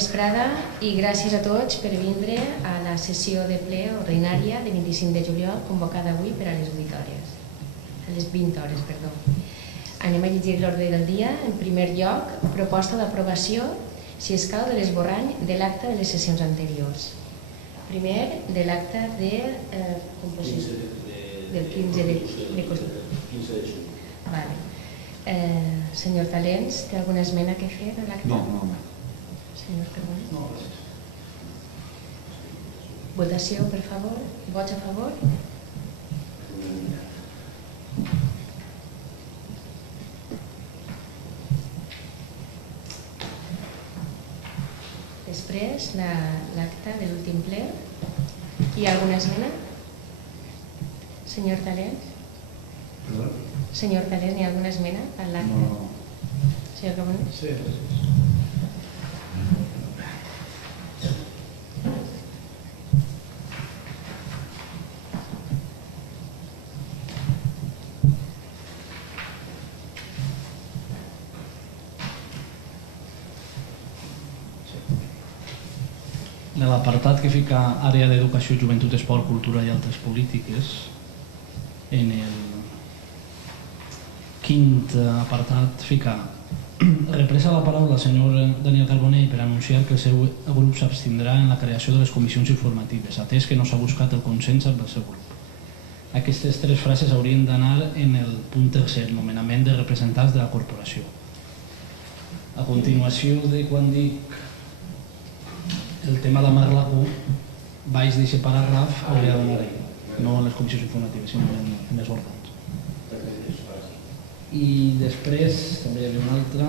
vesprada i gràcies a tots per vindre a la sessió de ple ordinària de 25 de juliol convocada avui per a les 20 hores. Anem a llegir l'ordre del dia. En primer lloc, proposta d'aprovació, si escau, de l'esborrany de l'acta de les sessions anteriors. Primer, de l'acta del 15 de juny. Senyor Talents, té alguna esmena que fer a l'acta? No. Senyor Carbonell? No, gràcies. Votació, per favor. Vots a favor? Després, l'acta de l'últim ple. Hi ha alguna esmena? Senyor Talents? Perdó? Senyor Talents, hi ha alguna esmena a l'acta? No. Senyor Carbonell? Sí, gràcies. En l'apartat que fica àrea d'educació, joventut, esport, cultura i altres polítiques, en el quint apartat fica represa la paraula al senyor Daniel Carbonell per anunciar que el seu grup s'abstindrà en la creació de les comissions informatives, atès que no s'ha buscat el consens amb el seu grup. Aquestes tres frases haurien d'anar en el punt tercer, nomenament de representants de la corporació. A continuació de quan dic el tema de Marlacu, baix d'aquest paràgraf hauria d'anar-hi, no en les comissions informatives, sinó en els òrgans. I després també hi havia una altra.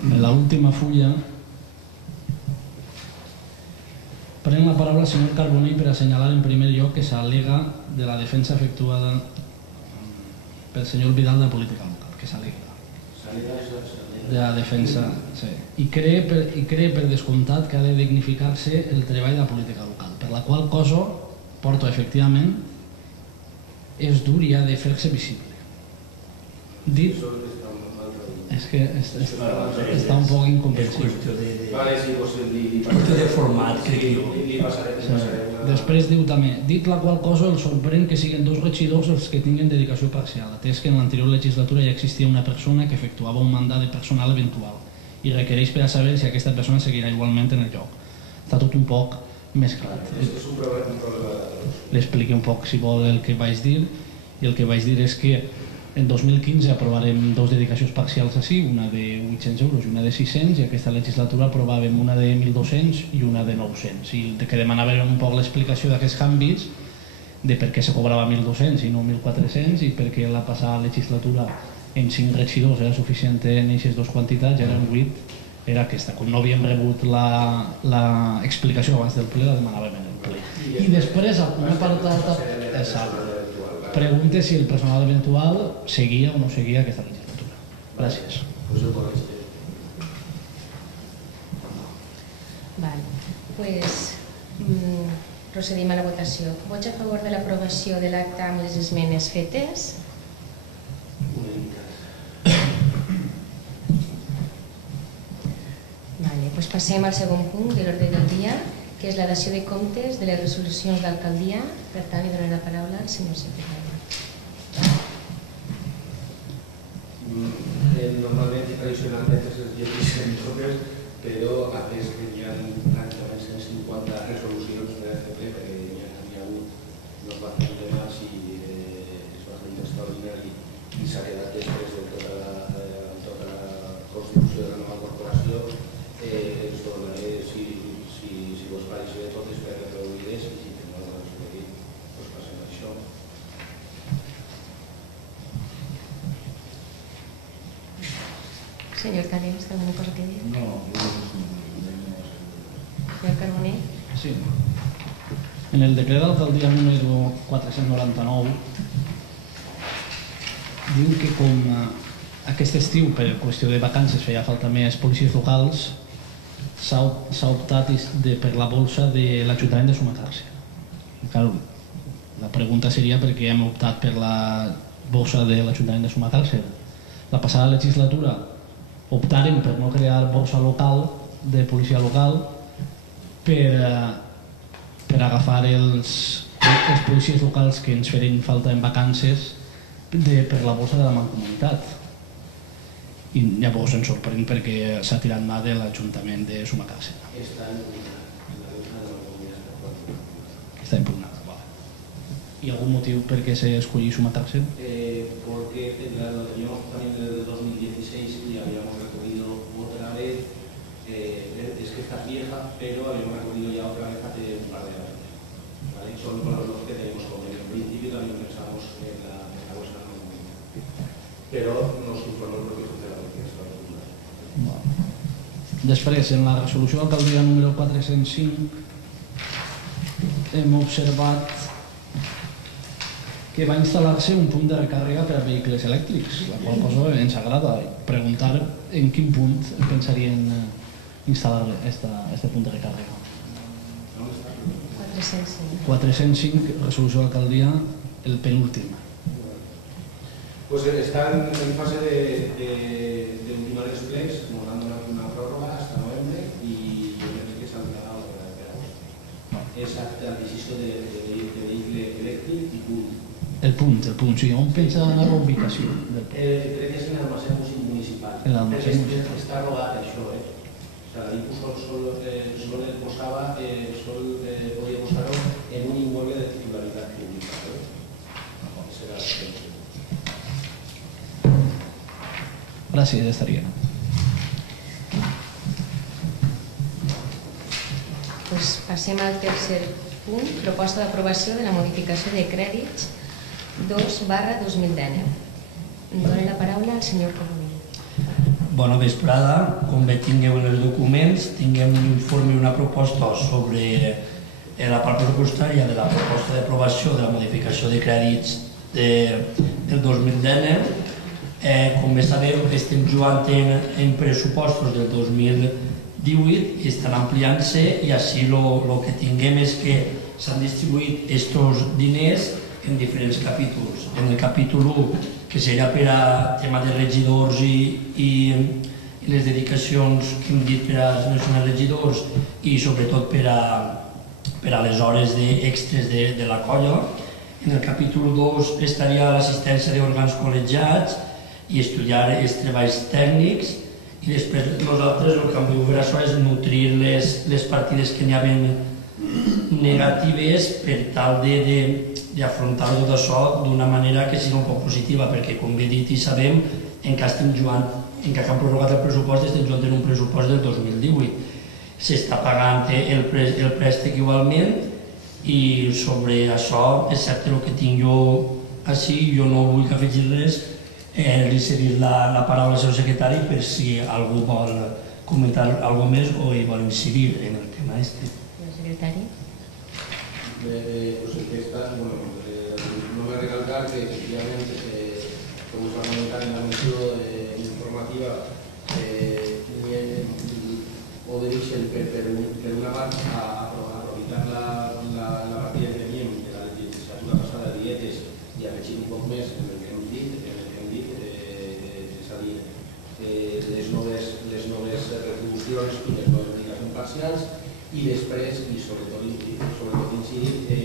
En l'última fulla pren la paraula el senyor Carbonell per assenyalar en primer lloc que s'al·lega de la defensa efectuada pel senyor Vidal de la política local, que s'al·lega de la defensa, sí. I cree per descomptat que ha de dignificar-se el treball de la política local, per la qual cosa porto efectivament és dur i ha de fer-se visible. Dit és que està un poc incomprensible. Qüestió de format, crec jo. Després diu també, dit la qual cosa el sorprèn que siguin dos regidors els que tinguin dedicació parcial, atès que en l'anterior legislatura ja existia una persona que efectuava un mandat de personal eventual i requereix per a saber si aquesta persona seguirà igualment en el lloc. Està tot un poc mesclat. L'expliqui un poc, si vol, el que vaig dir, i el que vaig dir és que en 2015 aprovarem dos dedicacions parcials així, una de 800 euros i una de 600, i aquesta legislatura aprovàvem una de 1.200 i una de 900. I que demanàvem un poc l'explicació d'aquests canvis, de per què se cobrava 1.200 i no 1.400, i per què la passada legislatura en 5 regidors era suficient en aquestes dues quantitats, i ara en 8 era aquesta. Com no havíem rebut l'explicació abans del ple, la demanàvem en el ple. I després, un apartat pregunta si el personal eventual seguia o no seguia aquesta legislatura. Gràcies. Procedim a la votació. Vots a favor de l'aprovació de l'acta amb les esmenes fetes? Passem al segon punt de l'ordre del dia, que és la dació de comptes de les resolucions d'alcaldia. Per tant, li donaré la paraula al senyor secretari. Normalment i tradicionalment es llegeixen totes, però atès que hi ha pràcticament 150 resolucions de l'ACP, perquè hi ha hagut els bastants de març i és bastant extraordinari i s'ha quedat després de tota la constitució de la nova corporació, ens tornaré, si vos pareix bé totes, per reproduir-les i si teniu alguna cosa a dir, doncs passem a això. Senyor Talents, té alguna cosa a dir? No. Senyor Carbonell? Sí. En el decret d'alcaldia número 499 diu que com aquest estiu per qüestió de vacances feia falta més policies locals, s'ha optat per la bolsa de l'Ajuntament de Sumacàrcer. La pregunta seria per què hem optat per la bolsa de l'Ajuntament de Sumacàrcer. La passada legislatura optàrem per no crear bolsa local de policia local per agafar els policies locals que ens feren falta en vacances per la bolsa de la Mancomunitat. I llavors ens sorprèn perquè s'ha tirat mà de l'Ajuntament de Sumacàrcer. Està impugnada. ¿Y algún motivo por qué se escogió Sumacàrcer? Porque lo teníamos también desde el 2016 y habíamos recogido otra vez, es que está vieja, pero habíamos recogido ya otra vez hace un par de años. ¿Vale? Solo con los que tenemos convenio. En principio también pensamos en la bolsa de la Mancomunitat. Pero nos informó el propio jefe de la policía. Després, en la resolució d'alcaldia número 405 hem observat que va instal·lar-se un punt de recàrrega per a vehicles elèctrics, la qual cosa ens agrada. Preguntar en quin punt pensarien instal·lar este punt de recàrrega. 405. 405, resolució d'alcaldia, el penúltim. Pues están en fase de ultimar los plecs, dando una prórroga hasta noviembre y yo creo que se han quedado para agosto. Es adquisició de vehicle elèctric i punt. El punt, sí. On pensa anar la ubicació? Crec que és en l'almacén municipal. Està rodat això, O sea, sol podria posar-ho en un inmueble de titularitat pública. Serà la Gràcies, estaria. Passem al tercer punt, proposta d'aprovació de la modificació de crèdits 2/2019. Dono la paraula al senyor Carbonell. Bona vesprada. Com bé tingueu en els documents, tinguem un informe i una proposta sobre la part pressupostària de la proposta d'aprovació de la modificació de crèdits del 2019. Com bé sabeu, estem jugant en pressupostos del 2018 i estan ampliant-se i així el que tinguem és que s'han distribuït aquests diners en diferents capítols. En el capítol 1, que seria per a tema de regidors i les dedicacions que hem dit per a seleccionar regidors i sobretot per a les hores extres de la colla. En el capítol 2 estaria l'assistència d'òrgans col·legiats i estudiar els treballs tècnics i després nosaltres el que hem de fer això és nutrir les partides que n'hi havien negatives per tal d'afrontar tot això d'una manera que sigui un poc positiva, perquè com bé dit i sabem, en què estem jugant, en què han prorrogat el pressupost, estem jugant en un pressupost del 2018. S'està pagant el préstec igualment i sobre això, excepte el que tinc jo així, jo no vull que afegir res, li cedir la paraula al seu secretari per si algú vol comentar alguna més o hi vol incidir en el tema este. El secretari. No voy a recalcar que efectivamente, como se va a comentar en la mención informativa, o dirigen per una part a aprofitar la partida que teníem de la legislatura passada de dietes i afegir un poc més en el que hem dit, és a dir, les noves retribucions i les noves dedicacions parcials i després, i sobretot incidir que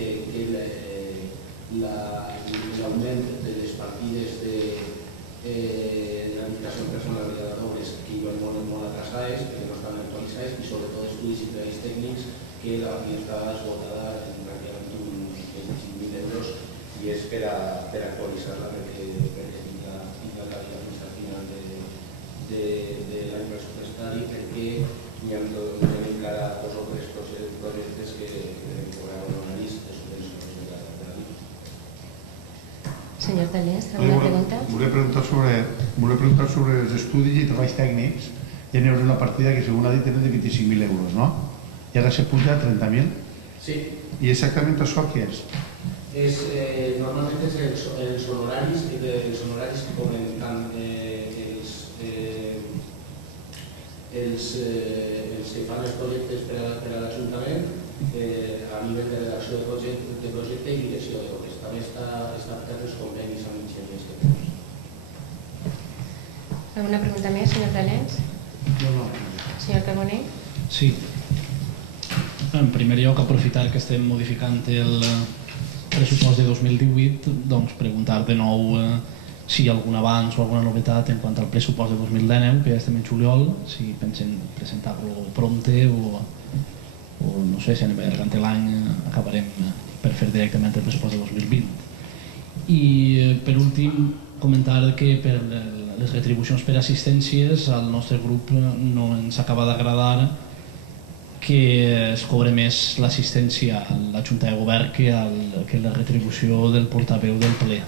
l'augment de les partides de l'administració personalitzada d'obres que hi van molt atrasades, que no estan actualitzades i sobretot estudis i treballs tècnics que la partida està esgotada en pràcticament uns 25.000 euros i és per actualitzar-la perquè tinga la vista final de l'any pressupostari perquè hi ha clara dos o tres projectes que cobraven una llista de subvencions de la vida. Senyor Tallés, alguna pregunta? Volia preguntar sobre els estudis i treballs tècnics. Ja n'hi haurà una partida que, segons ha dit, era de 25.000 euros, no? I ara s'ha pujat a 30.000? Sí. I exactament això què és? Normalment és els honoraris que cobren tant els que fan els projectes per a l'Ajuntament a nivell de redacció de projecte i direcció d'obres. També està per els convenis amb enginyers que tens. Alguna pregunta més, senyor Talens? No. Senyor Carbonell? Sí. En primer lloc, aprofitar que estem modificant el pressupost de 2018, doncs preguntar de nou si hi ha algun avanç o alguna novetat en quant al pressupost de 2019, que ja estem en juliol, si pensen presentar-lo prompte o no sé, si anem allargant l'any acabarem per fer directament el pressupost de 2020. I per últim, comentar que per les retribucions per assistències al nostre grup no ens acaba d'agradar que es cobre més l'assistència a la Junta de Govern que la retribució del portaveu del ple.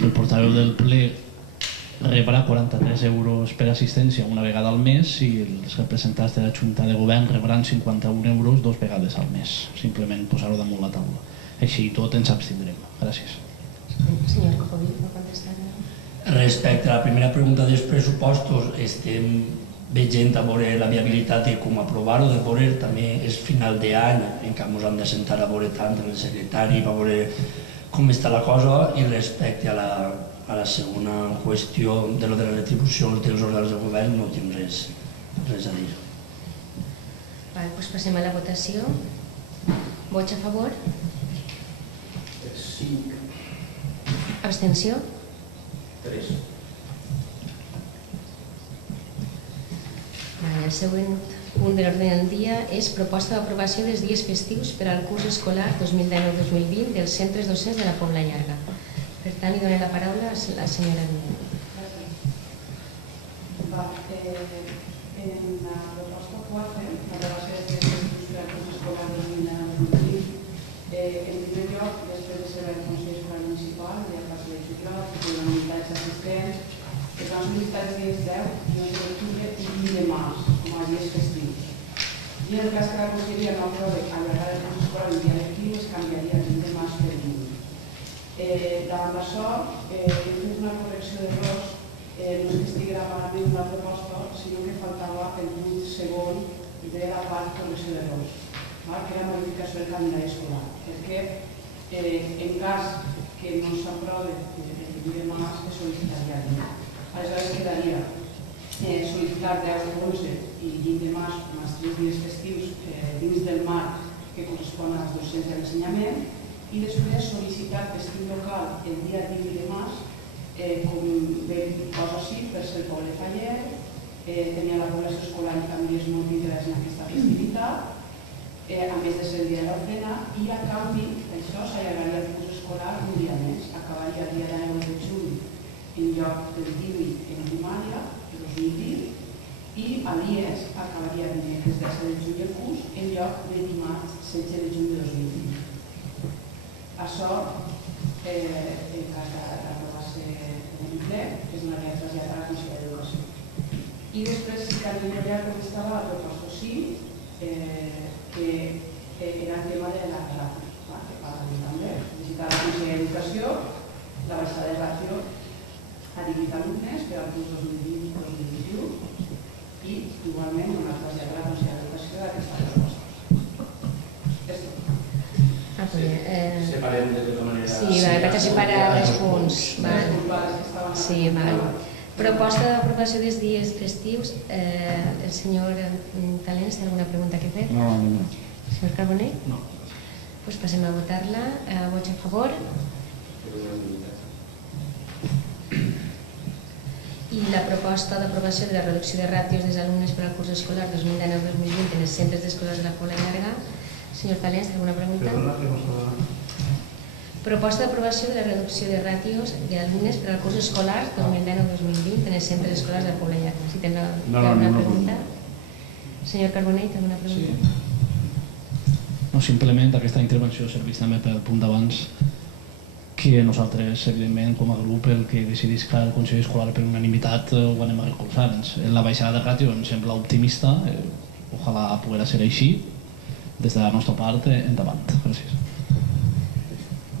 El portaveu del ple rebrà 43 euros per assistència una vegada al mes i els representants de la Junta de Govern rebran 51 euros 2 vegades al mes. Simplement posar-ho damunt la taula. Així i tot ens abstindrem. Gràcies. Senyor Cojovil, no contestar. Respecte a la primera pregunta dels pressupostos, estem veient a veure la viabilitat de com aprovar-ho, de veure també és final d'any en què ens hem de sentar a veure tant el secretari per veure com està la cosa, i respecte a la segona qüestió de les retribucions dels òrgans de govern no tinc res a dir. Doncs passem a la votació. Vots a favor? 5. Abstenció? 3. El següent punt de l'ordre del dia és proposta d'aprovació dels dies festius per al curs escolar 2019-2020 dels centres docents de la Pobla Llarga. Per tant, li dono la paraula a la senyora Núñez. En la proposta 4, l'aprovació dels dies festius per al curs escolar 2019-2020, en primer lloc, després de ser el Consell Escolar Municipal, ja passa de juliol, que té unitats assistents, que van sol·licitar els dies 10, 11 d'octubre i 20 de març, com a dies festius. I en el cas que la Conselleria no aprove allargar el curs escolar en dia lectiu, es canviaria el 20 de març per 20. Davant d'això, hem fet una correcció d'errors, no és que estigui malament una proposta, sinó que faltava el punt segon de la part correcció d'errors, que era modificació del calendari escolar, perquè en cas que no s'aprove el 20 de març, es sol·licitaria el 20. Aleshores quedaria sol·licitar 10, 11 i 20 de març com els 3 dies festius dins del marc que correspon als docents de l'ensenyament, i després sol·licitar festiu local el dia 20 de març, com bé poso així, per ser el poble faller, tenia la població escolar i famílies molt interessades en aquesta festivitat, a més de ser el dia de l'ofrena, i a canvi això s'allargaria el curs escolar un dia més, acabaria el dia 9 de juny en lloc del 18 en primària, el 2020, i a l'IES acabaria dimecres 10 de juny el curs en lloc de dimarts 16 de juny de 2020. Això, en cas d'aprovar-se en ple, es donaria trasllat a la Conselleria d'Educació. I després, si cal millorar com estava la proposta 5, que era el tema de la ràtio, que parlem també. Visitar la Conselleria d'Educació, la baixada de ràtio a 18 alumnes per al curs 2020-2021 i, igualment, una trasllat a la Conselleria d'Educació d'aquesta proposta. Separem de tota manera... Sí, vaig a separar els punts. Sí, val. Proposta d'aprovació dels dies festius. El senyor Talens, té alguna pregunta que fer? No. Senyor Carbonell? No. Doncs passem a votar-la. Vots a favor? I la proposta d'aprovació de la reducció de ràtios dels alumnes per al curs escolar 2019-2020 en els centres d'escoles de la Pobla Llarga. Senyor Talens, té alguna pregunta? Proposta d'aprovació de la reducció de ràtios d'alumnes per al curs escolar 2019-2020 en els centres escolars de la Pobla Llarga. Si té alguna pregunta? Senyor Carbonell, té alguna pregunta? No, simplement aquesta intervenció serveix també per al punt d'abans, que nosaltres, evidentment, com a grup, el que decidisca el Consell Escolar per unanimitat ho anem a recolzar. La baixada de ràtio em sembla optimista, ojalà pugui ser així. Des de la nostra part, endavant. Gràcies.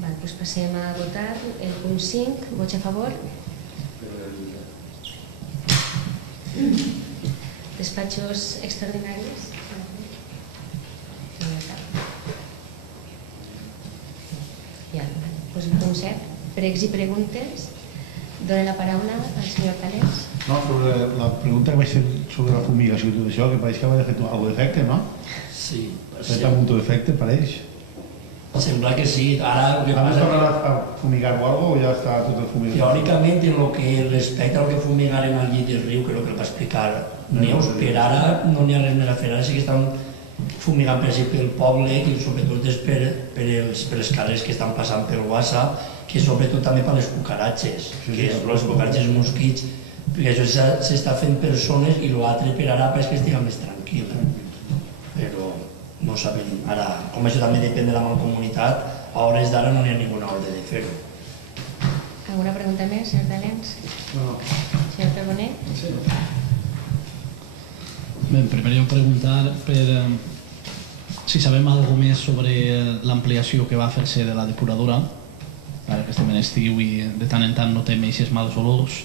Doncs passem a votar el punt 5. Vots a favor? Despatxos extraordinaris? Ja, doncs el punt 7. Pregs i preguntes. Dono la paraula al senyor Talés. No, sobre la pregunta que vaig fer sobre la fumigació i tot això, que pareix que va fer algo d'efecte, no? Sí. Fet amb un d'efecte, pareix. Sembla que sí. Ara el que ¿Has passa tornat a fumigar o algo o ja està tot el fumigat? teòricament, en el que respecta al que fumigaren al llit del riu, que és el que va explicar Neus, per ara no n'hi ha res més a fer. Ara sí que estan fumigant per si pel poble i sobretot és per les carrers que estan passant pel Guassa, que sobretot també per les cucaratges, que és les cucaratges i mosquits, perquè això s'està fent per zones i l'altre per ara és que estigui més tranquil. Però no sabem, ara, com això també depèn de la mancomunitat, a hores d'ara no hi ha ninguna ordre de fer-ho. Alguna pregunta més, senyor Talens? No. Senyor Carboner? Sí. Bé, primer jo preguntar per si sabem alguna més sobre l'ampliació que va fer-se de la depuradora, ara que estem en estiu i de tant en tant notem aquests mals olors.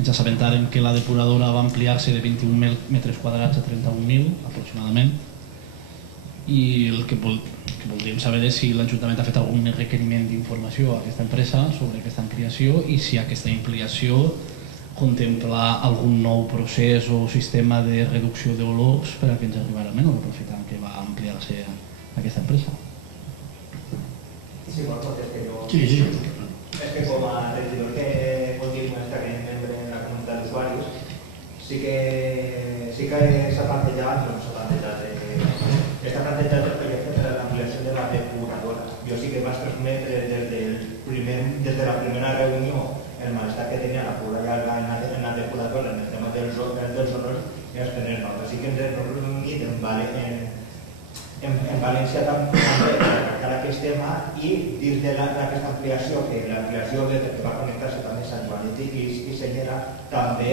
Ens assabentàrem que la depuradora va ampliar-se de 21.000 metres quadrats a 31.000 aproximadament, i el que voldríem saber és si l'Ajuntament ha fet algun requeriment d'informació a aquesta empresa sobre aquesta ampliació i si aquesta ampliació contempla algun nou procés o sistema de reducció d'olors per a que ens arribarà menys, aprofitant que va ampliar-se aquesta empresa. Sí, bueno, és que jo... Sí. És que com a regidor que continua estar membre en la comunitat d'usuaris, sí que s'ha plantejat, està plantejat el projecte de l'ampliació de la depuradora. Jo sí que vaig transmetre des de la primera reunió el malestar que tenia la cura en la depuradora en el tema dels olors i els tenir notes. Sí que ens hem reunit en València també per tractar aquest tema i dins d'aquesta ampliació, que l'ampliació que va connectar-se també a Sant Joan i Senyera, també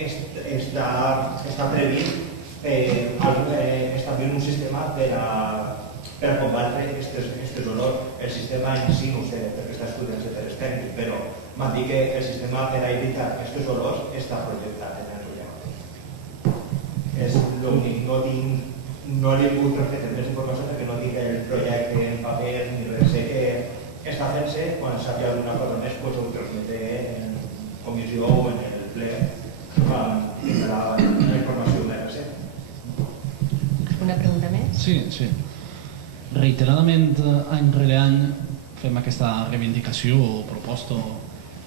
està previst establir un sistema per a combatre aquests olors. El sistema en si no ho sé, perquè està estudiant els tècnics, però m'han dit que el sistema per a evitar aquests olors està projectat en el projecte. És l'únic, no li puc transmetre més informació perquè no tinc el projecte en paper ni res. Sé que està fent-se, quan sàpiga alguna cosa més, ho transmetré en comissió o en el ple, tindrà la informació més recent. Alguna pregunta més? Sí. Reiteradament, any rere any, fem aquesta reivindicació o proposta,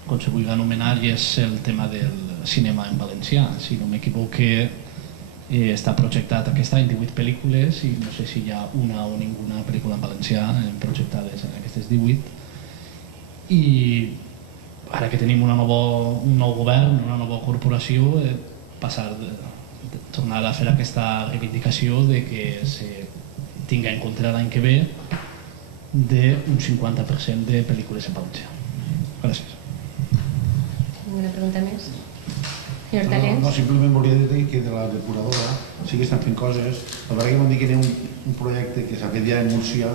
com se vulgui anomenar, i és el tema del cinema en valencià. Si no m'equivoque, està projectat aquest any 18 pel·lícules i no sé si hi ha una o ninguna pel·lícula en valencià projectades en aquestes 18. I ara que tenim un nou govern, una nova corporació, tornar a fer aquesta reivindicació de que se tingui en compte l'any que ve d'un 50% de pel·lícules en valencià. Gràcies. Alguna pregunta més? Senyor Talens? No, simplement volia dir que de la depuradora sí que estan fent coses. La veritat que m'han dit que hi ha un projecte que s'ha fet ja en Múrcia,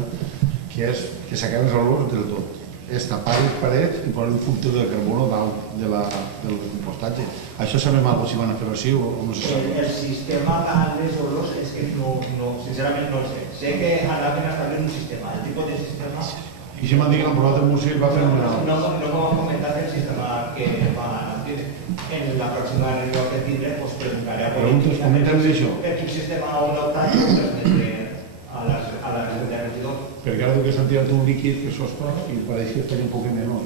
que és que s'acaben els olors del tot. És tapar les parets i posar un filtre de carbono dalt del compostatge. Això sabem alguna cosa si van a fer-ho així o no se sap? El sistema per les olors és que no, sincerament no el sé. Sé que anaven a establir un sistema, el tipus de sistema... I si m'han dit que l'han provat en Múrcia i va fer un gran... No m'ho han comentat el sistema que van a dir. En la pròxima reunió que tindré, preguntaré a Preguntes, comenta'm d'això. Per quin sistema o no optat ho transmetré a la reunió de regidor. Perquè ara que s'han tirat un líquid que s'ospa i pareix que estaria un poc menor.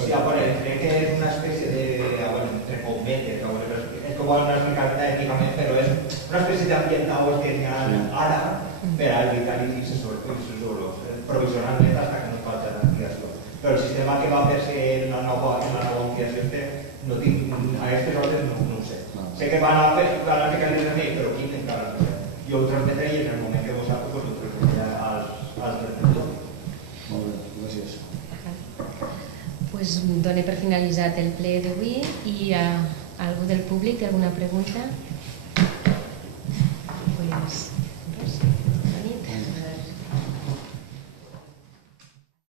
Sí, crec que és una espècie de... entre cometes, és com una explicació tècnicament, però és una espècie d'ambientadors que hi ha ara per a evitar aquests olors, provisionalment fins que no falta l'ampliació. Però el sistema que va fer-se en la nova ampliació no tinc, a aquestes hores no ho sé. Sé que van a fer el remei, però quin encara no sé. Jo ho transmetré i en el moment que vos sap, ho transmetré als representants. Molt bé, gràcies. Pues dono per finalitzat el ple d'avui i algú del públic, alguna pregunta? Pues